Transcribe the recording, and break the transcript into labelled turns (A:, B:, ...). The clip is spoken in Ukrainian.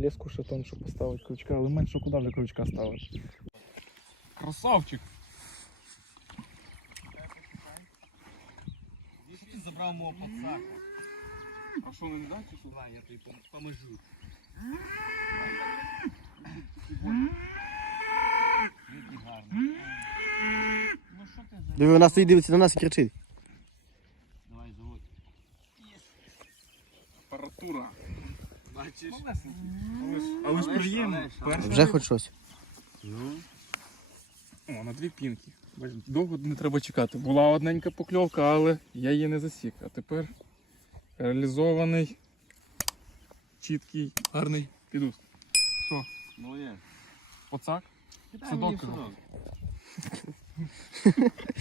A: леску шатон, щоб поставити крючка, але менше куди вже крючка ставити. Красавчик!
B: Ти забрав мого пацака.
A: А що, не дати?
B: Давай, я тобі поможу. Який гарний. Ну що ти за...
C: Диви, вона стоїть, дивиться на нас і кричить.
B: Давай, заводь.
A: Апаратура.
B: Бачиш?
A: Але ж приємно.
C: Вже хоч щось.
B: Ну.
A: О, на дві пінки. Бачиш, довго не треба чекати. Була одненька покльовка, але я її не засік. А тепер реалізований, чіткий, гарний підуст. Що,
B: Ну є.
A: поцак?
B: Дай
A: Судок
B: мені
A: казав.
B: судок.